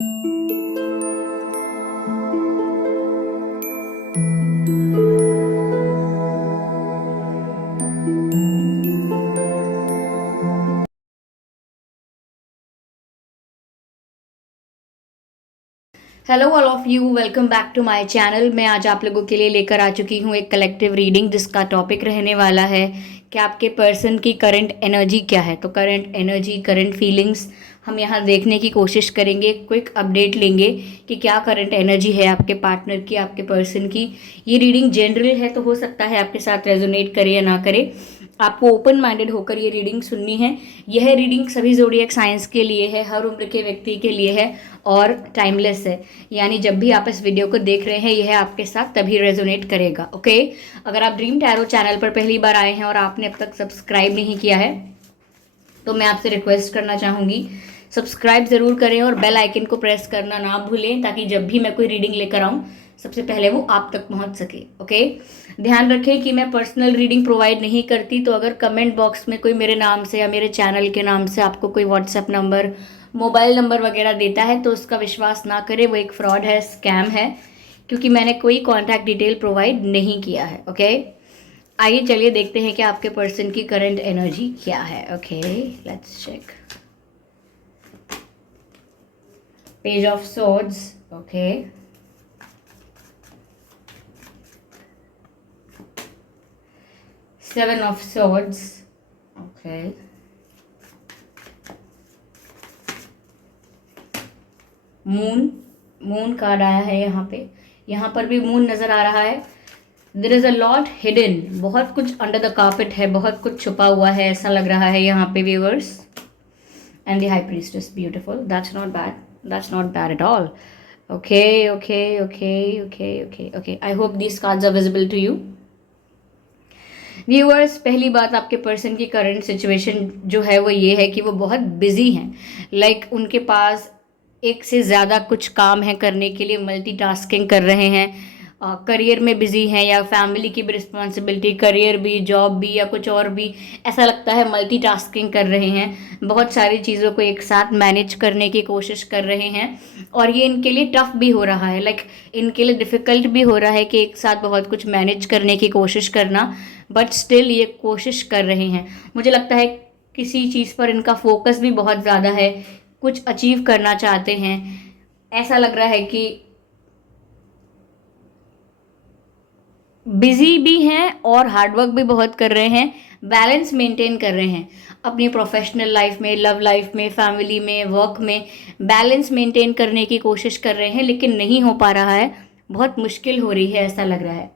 Hello all of you, welcome back to my channel. मैं आज आप लोगों के लिए लेकर आ चुकी हूँ एक कलेक्टिव रीडिंग जिसका टॉपिक रहने वाला है कि आपके पर्सन की करंट एनर्जी क्या है। तो करंट एनर्जी, करंट फीलिंग्स हम यहाँ देखने की कोशिश करेंगे, क्विक अपडेट लेंगे कि क्या करंट एनर्जी है आपके पार्टनर की, आपके पर्सन की। ये रीडिंग जनरल है तो हो सकता है आपके साथ रेजोनेट करे या ना करे। आपको ओपन माइंडेड होकर ये रीडिंग सुननी है। यह रीडिंग सभी ज़ोडिएक साइंस के लिए है, हर उम्र के व्यक्ति के लिए है और टाइमलेस है। यानी जब भी आप इस वीडियो को देख रहे हैं यह आपके साथ तभी रेजोनेट करेगा। ओके, अगर आप ड्रीम टैरो चैनल पर पहली बार आए हैं और आपने अब तक सब्सक्राइब नहीं किया है तो मैं आपसे रिक्वेस्ट करना चाहूँगी, सब्सक्राइब ज़रूर करें और बेल आइकन को प्रेस करना ना भूलें ताकि जब भी मैं कोई रीडिंग लेकर आऊँ सबसे पहले वो आप तक पहुंच सके। ओके, ध्यान रखें कि मैं पर्सनल रीडिंग प्रोवाइड नहीं करती, तो अगर कमेंट बॉक्स में कोई मेरे नाम से या मेरे चैनल के नाम से आपको कोई व्हाट्सएप नंबर, मोबाइल नंबर वगैरह देता है तो उसका विश्वास ना करें, वो एक फ्रॉड है, स्कैम है, क्योंकि मैंने कोई कॉन्टैक्ट डिटेल प्रोवाइड नहीं किया है। ओके, आइए चलिए देखते हैं कि आपके पर्सन की करंट एनर्जी क्या है। Okay, let's check. Page of swords, okay, seven of swords, okay, moon, moon card आया है यहाँ पर भी मून नजर आ रहा है। There is a lot hidden, बहुत कुछ अंडर द कार्पेट है, बहुत कुछ छुपा हुआ है ऐसा लग रहा है यहाँ पे viewers. And the high priestess, beautiful, that's not bad, that's not bad at all. Okay okay okay okay okay okay, I hope these cards are visible to you. Viewers, पहली बात, आपके पर्सन की करंट सिचुएशन जो है वो ये है कि वो बहुत बिजी हैं। लाइक उनके पास एक से ज़्यादा कुछ काम है करने के लिए, मल्टीटास्किंग कर रहे हैं, करियर में बिजी हैं या फैमिली की भी रिस्पॉन्सिबिलिटी, करियर भी, जॉब भी या कुछ और भी, ऐसा लगता है मल्टीटास्किंग कर रहे हैं, बहुत सारी चीज़ों को एक साथ मैनेज करने की कोशिश कर रहे हैं और ये इनके लिए टफ भी हो रहा है। लाइक इनके लिए डिफ़िकल्ट भी हो रहा है कि एक साथ बहुत कुछ मैनेज करने की कोशिश करना, बट स्टिल ये कोशिश कर रहे हैं। मुझे लगता है किसी चीज़ पर इनका फोकस भी बहुत ज़्यादा है, कुछ अचीव करना चाहते हैं। ऐसा लग रहा है कि बिजी भी हैं और हार्डवर्क भी बहुत कर रहे हैं, बैलेंस मेंटेन कर रहे हैं अपनी प्रोफेशनल लाइफ में, लव लाइफ में, फैमिली में, वर्क में। बैलेंस मेंटेन करने की कोशिश कर रहे हैं लेकिन नहीं हो पा रहा है, बहुत मुश्किल हो रही है ऐसा लग रहा है।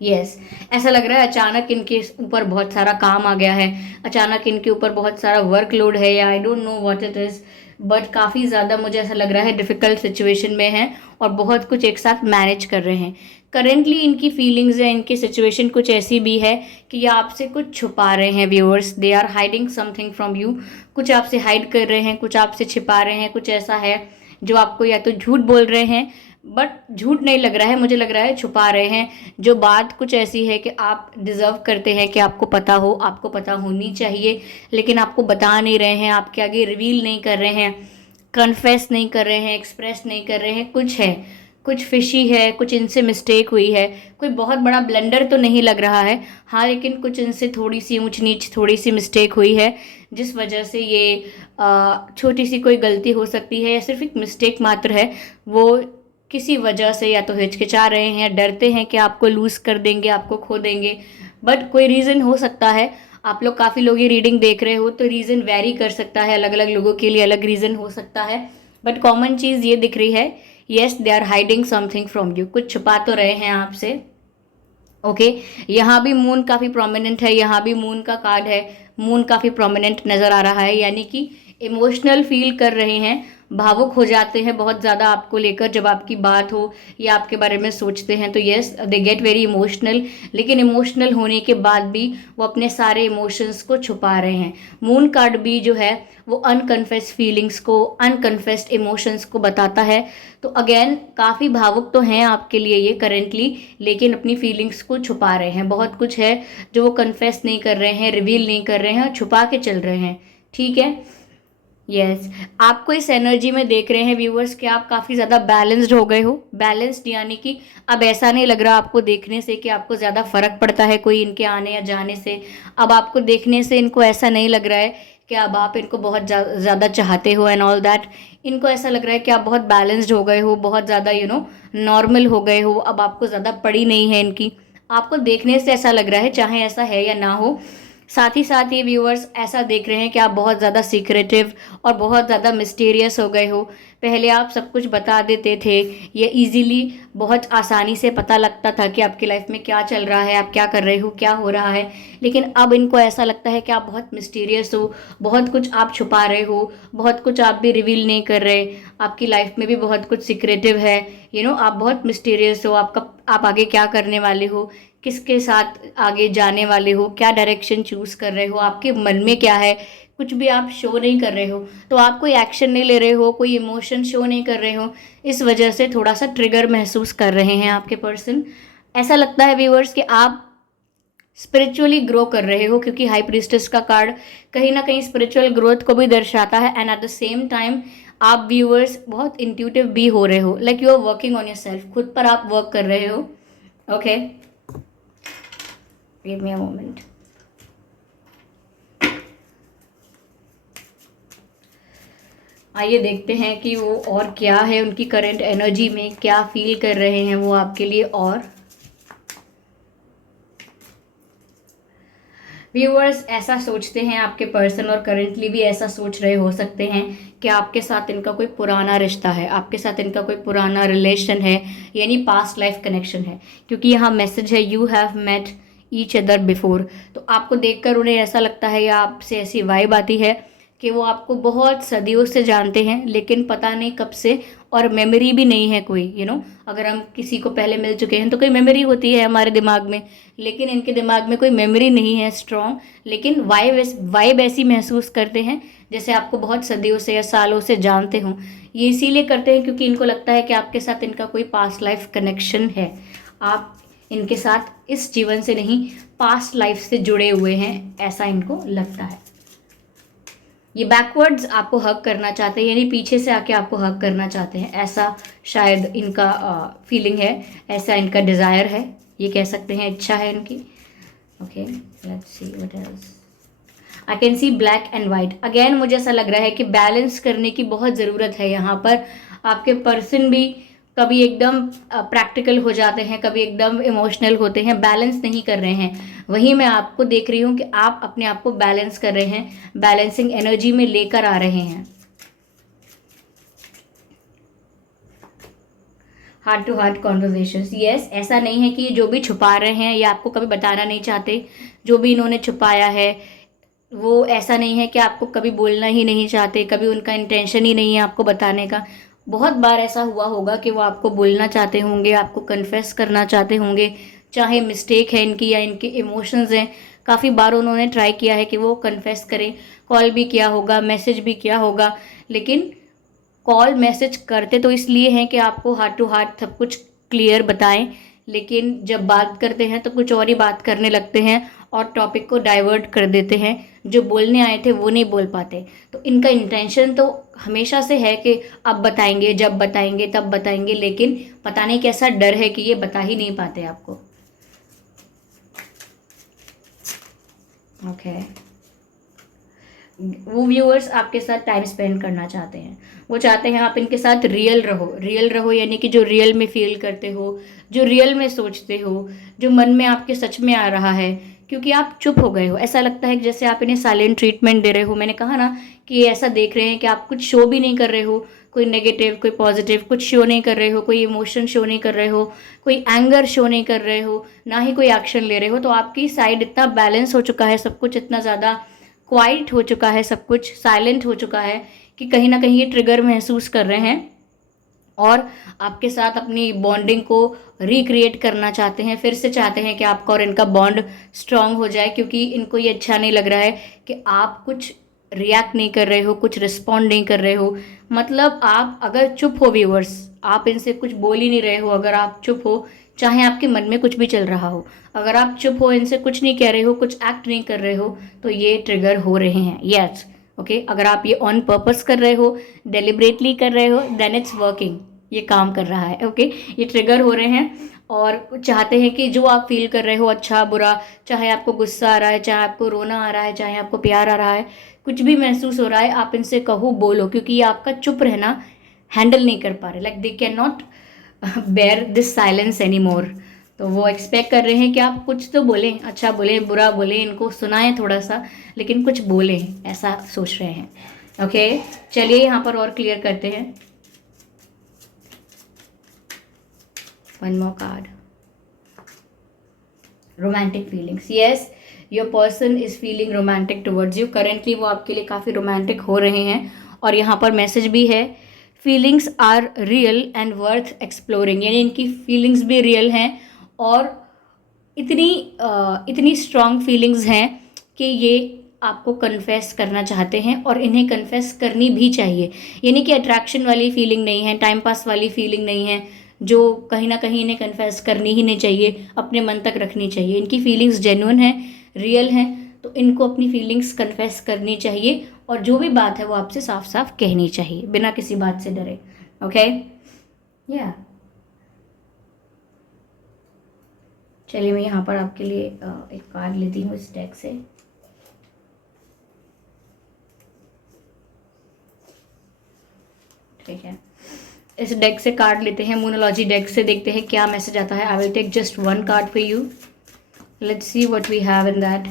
यस, ऐसा लग रहा है अचानक इनके ऊपर बहुत सारा काम आ गया है, अचानक इनके ऊपर बहुत सारा वर्कलोड है, या I don't know what it is, but काफ़ी ज़्यादा मुझे ऐसा लग रहा है डिफ़िकल्ट सिचुएशन में है और बहुत कुछ एक साथ मैनेज कर रहे हैं। करेंटली इनकी फीलिंग्स है, इनकी सिचुएशन कुछ ऐसी भी है कि ये आपसे कुछ छुपा रहे हैं viewers, they are hiding something from you. कुछ आपसे हाइड कर रहे हैं, कुछ आपसे छिपा रहे हैं, कुछ ऐसा है जो आपको या तो झूठ बोल रहे हैं, बट झूठ नहीं लग रहा है, मुझे लग रहा है छुपा रहे हैं। जो बात कुछ ऐसी है कि आप डिज़र्व करते हैं कि आपको पता हो, आपको पता होनी चाहिए, लेकिन आपको बता नहीं रहे हैं, आपके आगे रिवील नहीं कर रहे हैं, कन्फेस नहीं कर रहे हैं, एक्सप्रेस नहीं कर रहे हैं। कुछ है, कुछ फिशी है, कुछ इनसे मिस्टेक हुई है, कोई बहुत बड़ा ब्लंडर तो नहीं लग रहा है, हाँ, लेकिन कुछ इनसे थोड़ी सी ऊंच नीच, थोड़ी सी मिस्टेक हुई है जिस वजह से ये छोटी सी कोई गलती हो सकती है या सिर्फ एक मिस्टेक मात्र है। वो किसी वजह से या तो हिचकिचा रहे हैं या डरते हैं कि आपको लूज़ कर देंगे, आपको खो देंगे, बट कोई रीज़न हो सकता है। आप लोग काफ़ी लोग ये रीडिंग देख रहे हो तो रीज़न वेरी कर सकता है, अलग अलग लोगों के लिए अलग रीज़न हो सकता है, बट कॉमन चीज़ ये दिख रही है, yes they are hiding something from you, कुछ छुपा तो रहे हैं आपसे। ओके, यहाँ भी मून काफ़ी प्रोमिनेंट है, यहाँ भी मून का कार्ड है, मून काफ़ी प्रोमिनेंट नज़र आ रहा है, यानी कि इमोशनल फील कर रहे हैं, भावुक हो जाते हैं बहुत ज़्यादा आपको लेकर जब आपकी बात हो या आपके बारे में सोचते हैं, तो yes they get very emotional, लेकिन इमोशनल होने के बाद भी वो अपने सारे इमोशंस को छुपा रहे हैं। मून कार्ड भी जो है वो अनकन्फेस्ड फीलिंग्स को, अनकन्फेस्ड इमोशंस को बताता है। तो अगेन काफ़ी भावुक तो हैं आपके लिए ये करेंटली, लेकिन अपनी फीलिंग्स को छुपा रहे हैं, बहुत कुछ है जो वो कन्फेस नहीं कर रहे हैं, रिवील नहीं कर रहे हैं और छुपा के चल रहे हैं। ठीक है, यस, आपको इस एनर्जी में देख रहे हैं व्यूअर्स कि आप काफ़ी ज़्यादा बैलेंस्ड हो गए हो। बैलेंस्ड यानी कि अब ऐसा नहीं लग रहा आपको देखने से कि आपको ज़्यादा फ़र्क पड़ता है कोई इनके आने या जाने से। अब आपको देखने से इनको ऐसा नहीं लग रहा है कि अब आप इनको बहुत ज़्यादा चाहते हो एंड ऑल दैट। इनको ऐसा लग रहा है कि आप बहुत बैलेंस्ड हो गए हो, बहुत ज़्यादा नॉर्मल हो गए हो। अब आपको ज़्यादा पड़ी नहीं है इनकी। आपको देखने से ऐसा लग रहा है, चाहे ऐसा है या ना हो। साथ ही साथ ये व्यूअर्स ऐसा देख रहे हैं कि आप बहुत ज़्यादा सीक्रेटिव और बहुत ज़्यादा मिस्टीरियस हो गए हो। पहले आप सब कुछ बता देते थे, ये इजीली बहुत आसानी से पता लगता था कि आपकी लाइफ में क्या चल रहा है, आप क्या कर रहे हो, क्या हो रहा है। लेकिन अब इनको ऐसा लगता है कि आप बहुत मिस्टीरियस हो, बहुत कुछ आप छुपा रहे हो, बहुत कुछ आप भी रिवील नहीं कर रहे। आपकी लाइफ में भी बहुत कुछ सीक्रेटिव है। आप बहुत मिस्टीरियस हो। आप आगे क्या करने वाले हो, किसके साथ आगे जाने वाले हो, क्या डायरेक्शन चूज कर रहे हो, आपके मन में क्या है, कुछ भी आप शो नहीं कर रहे हो। तो आप कोई एक्शन नहीं ले रहे हो, कोई इमोशन शो नहीं कर रहे हो। इस वजह से थोड़ा सा ट्रिगर महसूस कर रहे हैं आपके पर्सन। ऐसा लगता है व्यूअर्स कि आप स्पिरिचुअली ग्रो कर रहे हो, क्योंकि हाई प्रीस्टेस का कार्ड कहीं ना कहीं स्पिरिचुअल ग्रोथ को भी दर्शाता है। And at the same time आप व्यूअर्स बहुत इंट्यूटिव भी हो रहे हो, like you are working on your self. खुद पर आप वर्क कर रहे हो। Okay, give me a moment. आइए देखते हैं कि वो और क्या है, उनकी करंट एनर्जी में क्या फील कर रहे हैं वो आपके लिए। और व्यूअर्स ऐसा सोचते हैं आपके पर्सन, और करंटली भी ऐसा सोच रहे हो सकते हैं कि आपके साथ इनका कोई पुराना रिश्ता है, आपके साथ इनका कोई पुराना रिलेशन है, यानी पास्ट लाइफ कनेक्शन है। क्योंकि यहाँ मैसेज है you have met each other before. तो आपको देखकर उन्हें ऐसा लगता है या आपसे ऐसी वाइब आती है कि वो आपको बहुत सदियों से जानते हैं, लेकिन पता नहीं कब से, और मेमोरी भी नहीं है कोई। अगर हम किसी को पहले मिल चुके हैं तो कोई मेमोरी होती है हमारे दिमाग में, लेकिन इनके दिमाग में कोई मेमोरी नहीं है स्ट्रॉन्ग। लेकिन वाइब ऐसी महसूस करते हैं जैसे आपको बहुत सदियों से या सालों से जानते हों। ये इसीलिए करते हैं क्योंकि इनको लगता है कि आपके साथ इनका कोई पास्ट लाइफ कनेक्शन है। आप इनके साथ इस जीवन से नहीं, पास्ट लाइफ से जुड़े हुए हैं, ऐसा इनको लगता है। ये बैकवर्ड्स आपको हक करना चाहते हैं, यानी पीछे से आके आपको हक करना चाहते हैं, ऐसा शायद इनका फीलिंग है, ऐसा इनका डिज़ायर है, ये कह सकते हैं, इच्छा है इनकी। Okay, let's see what else. I can see black and white. Again मुझे ऐसा लग रहा है कि बैलेंस करने की बहुत ज़रूरत है यहाँ पर। आपके पर्सन भी कभी एकदम प्रैक्टिकल हो जाते हैं, कभी एकदम इमोशनल होते हैं, बैलेंस नहीं कर रहे हैं। वहीं मैं आपको देख रही हूँ कि आप अपने आप को बैलेंस कर रहे हैं, बैलेंसिंग एनर्जी में लेकर आ रहे हैं। Heart to heart conversations, yes, ऐसा नहीं है कि जो भी छुपा रहे हैं या आपको कभी बताना नहीं चाहते, जो भी इन्होंने छुपाया है वो ऐसा नहीं है कि आपको कभी बोलना ही नहीं चाहते, कभी उनका इंटेंशन ही नहीं है आपको बताने का। बहुत बार ऐसा हुआ होगा कि वो आपको बोलना चाहते होंगे, आपको कन्फेस करना चाहते होंगे, चाहे मिस्टेक है इनकी या इनके इमोशंस हैं। काफ़ी बार उन्होंने ट्राई किया है कि वो कन्फेस करें, कॉल भी किया होगा, मैसेज भी किया होगा। लेकिन कॉल मैसेज करते तो इसलिए हैं कि आपको हार्ट टू हार्ट सब कुछ क्लियर बताएं, लेकिन जब बात करते हैं तो कुछ और ही बात करने लगते हैं और टॉपिक को डाइवर्ट कर देते हैं। जो बोलने आए थे वो नहीं बोल पाते। तो इनका इंटेंशन तो हमेशा से है कि अब बताएंगे, जब बताएंगे तब बताएंगे, लेकिन पता नहीं कैसा डर है कि ये बता ही नहीं पाते आपको। ओके, वो व्यूअर्स आपके साथ टाइम स्पेंड करना चाहते हैं। वो चाहते हैं आप इनके साथ रियल रहो। रियल रहो यानी कि जो रियल में फील करते हो, जो रियल में सोचते हो, जो मन में आपके सच में आ रहा है। क्योंकि आप चुप हो गए हो, ऐसा लगता है कि जैसे आप इन्हें साइलेंट ट्रीटमेंट दे रहे हो। मैंने कहा ना कि ये ऐसा देख रहे हैं कि आप कुछ शो भी नहीं कर रहे हो, कोई नेगेटिव कोई पॉजिटिव कुछ शो नहीं कर रहे हो, कोई इमोशन शो नहीं कर रहे हो, कोई एंगर शो नहीं कर रहे हो, ना ही कोई एक्शन ले रहे हो। तो आपकी साइड इतना बैलेंस हो चुका है, सब कुछ इतना ज़्यादा क्वाइट हो चुका है, सब कुछ साइलेंट हो चुका है कि कहीं ना कहीं ये ट्रिगर महसूस कर रहे हैं और आपके साथ अपनी बॉन्डिंग को रिक्रिएट करना चाहते हैं। फिर से चाहते हैं कि आपका और इनका बॉन्ड स्ट्रांग हो जाए, क्योंकि इनको ये अच्छा नहीं लग रहा है कि आप कुछ रिएक्ट नहीं कर रहे हो, कुछ रिस्पॉन्ड नहीं कर रहे हो। मतलब आप अगर चुप हो व्यूअर्स, आप इनसे कुछ बोल ही नहीं रहे हो, अगर आप चुप हो, चाहे आपके मन में कुछ भी चल रहा हो, अगर आप चुप हो, इनसे कुछ नहीं कह रहे हो, कुछ एक्ट नहीं कर रहे हो, तो ये ट्रिगर हो रहे हैं। यस, ओके अगर आप ये ऑन पर्पस कर रहे हो, डेलिबरेटली कर रहे हो, देन इट्स वर्किंग, ये काम कर रहा है। ओके ये ट्रिगर हो रहे हैं और चाहते हैं कि जो आप फील कर रहे हो, अच्छा बुरा, चाहे आपको गुस्सा आ रहा है, चाहे आपको रोना आ रहा है, चाहे आपको प्यार आ रहा है, कुछ भी महसूस हो रहा है, आप इनसे कहो, बोलो, क्योंकि ये आपका चुप रहना हैंडल नहीं कर पा रहे, like they can not bear this silence any more. तो वो एक्सपेक्ट कर रहे हैं कि आप कुछ तो बोलें, अच्छा बोलें, बुरा बोलें, इनको सुनाएं थोड़ा सा, लेकिन कुछ बोलें, ऐसा सोच रहे हैं। ओके चलिए यहाँ पर और क्लियर करते हैं। One more card, romantic feelings. Yes your person is feeling romantic towards you, currently वो आपके लिए काफ़ी रोमांटिक हो रहे हैं। और यहाँ पर मैसेज भी है, feelings are real and worth exploring, यानी इनकी फीलिंग्स भी रियल हैं और इतनी स्ट्रॉन्ग फीलिंग्स हैं कि ये आपको कन्फेस करना चाहते हैं और इन्हें कन्फेस करनी भी चाहिए। यानी कि अट्रैक्शन वाली फीलिंग नहीं है, टाइम पास वाली फीलिंग नहीं है, जो कहीं ना कहीं इन्हें कन्फेस करनी ही नहीं चाहिए, अपने मन तक रखनी चाहिए। इनकी फीलिंग्स जेन्युइन हैं, रियल हैं, तो इनको अपनी फीलिंग्स कन्फेस करनी चाहिए और जो भी बात है वो आपसे साफ साफ कहनी चाहिए, बिना किसी बात से डरे। ओके या चलिए मैं यहाँ पर आपके लिए एक कार्ड लेती हूँ इस डेक से। ठीक है, इस डेक से कार्ड लेते हैं, मूनोलॉजी डेक से, देखते हैं क्या मैसेज आता है। I will take just one card for you, let's see what we have in that.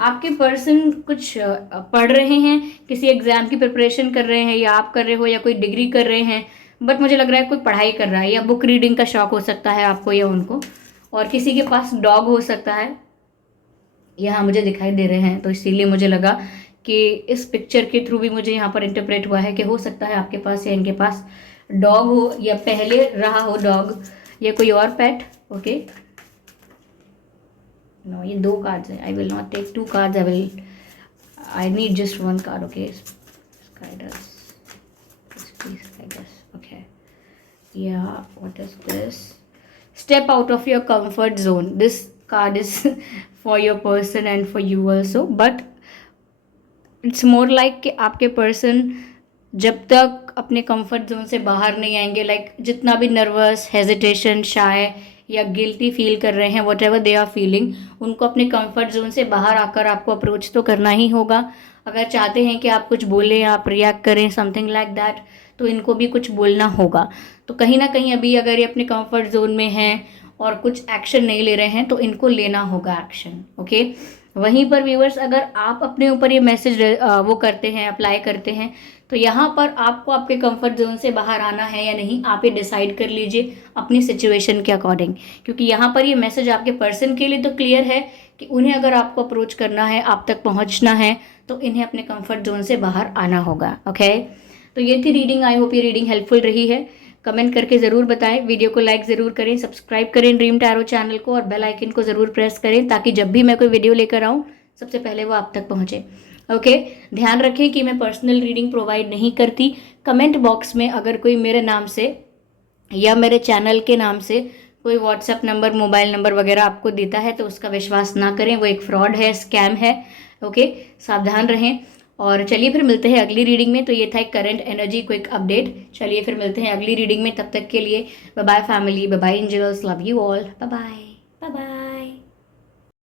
आपके पर्सन कुछ पढ़ रहे हैं, किसी एग्जाम की प्रिपरेशन कर रहे हैं, या आप कर रहे हो, या कोई डिग्री कर रहे हैं, बट मुझे लग रहा है कोई पढ़ाई कर रहा है, या बुक रीडिंग का शौक हो सकता है आपको या उनको। और किसी के पास डॉग हो सकता है, यहाँ मुझे दिखाई दे रहे हैं, तो इसीलिए मुझे लगा कि इस पिक्चर के थ्रू भी मुझे यहाँ पर इंटरप्रेट हुआ है कि हो सकता है आपके पास या इनके पास डॉग हो, या पहले रहा हो डॉग, या कोई और पेट। ओके नो, ये दो कार्ड्स हैं, I will not take two cards, I need just one card. Okay okay या what is this, step out of your comfort zone, this card is for your person and for you also, but it's more like कि आपके person जब तक अपने comfort zone से बाहर नहीं आएंगे, लाइक जितना भी नर्वस, हेजिटेशन, शाय या गिल्टी फील कर रहे हैं, whatever they are feeling, उनको अपने कंफर्ट जोन से बाहर आकर आपको अप्रोच तो करना ही होगा। अगर चाहते हैं कि आप कुछ बोलें, आप रिएक्ट करें, समथिंग लाइक दैट, तो इनको भी कुछ बोलना होगा। तो कहीं ना कहीं अभी अगर ये अपने कंफर्ट जोन में हैं और कुछ एक्शन नहीं ले रहे हैं, तो इनको लेना होगा एक्शन। ओके वहीं पर व्यूअर्स, अगर आप अपने ऊपर ये मैसेज वो करते हैं, अप्लाई करते हैं, तो यहाँ पर आपको आपके कंफर्ट जोन से बाहर आना है या नहीं, आप ये डिसाइड कर लीजिए अपनी सिचुएशन के अकॉर्डिंग। क्योंकि यहाँ पर ये मैसेज आपके पर्सन के लिए तो क्लियर है कि उन्हें अगर आपको अप्रोच करना है, आप तक पहुँचना है, तो इन्हें अपने कंफर्ट जोन से बाहर आना होगा। ओके तो ये थी रीडिंग, आई होप ये रीडिंग हेल्पफुल रही है। कमेंट करके ज़रूर बताएं, वीडियो को लाइक ज़रूर करें, सब्सक्राइब करें ड्रीम टैरो चैनल को, और बेल आइकन को ज़रूर प्रेस करें ताकि जब भी मैं कोई वीडियो लेकर आऊँ सबसे पहले वो आप तक पहुँचे। ओके ध्यान रखें कि मैं पर्सनल रीडिंग प्रोवाइड नहीं करती। कमेंट बॉक्स में अगर कोई मेरे नाम से या मेरे चैनल के नाम से कोई व्हाट्सएप नंबर, मोबाइल नंबर वगैरह आपको देता है तो उसका विश्वास ना करें, वो एक फ्रॉड है, स्कैम है। ओके सावधान रहें। और चलिए फिर मिलते हैं अगली रीडिंग में। तो ये था एक करंट एनर्जी क्विक अपडेट। चलिए फिर मिलते हैं अगली रीडिंग में, तब तक के लिए bye bye family, bye bye angels, love you all, bye bye bye bye.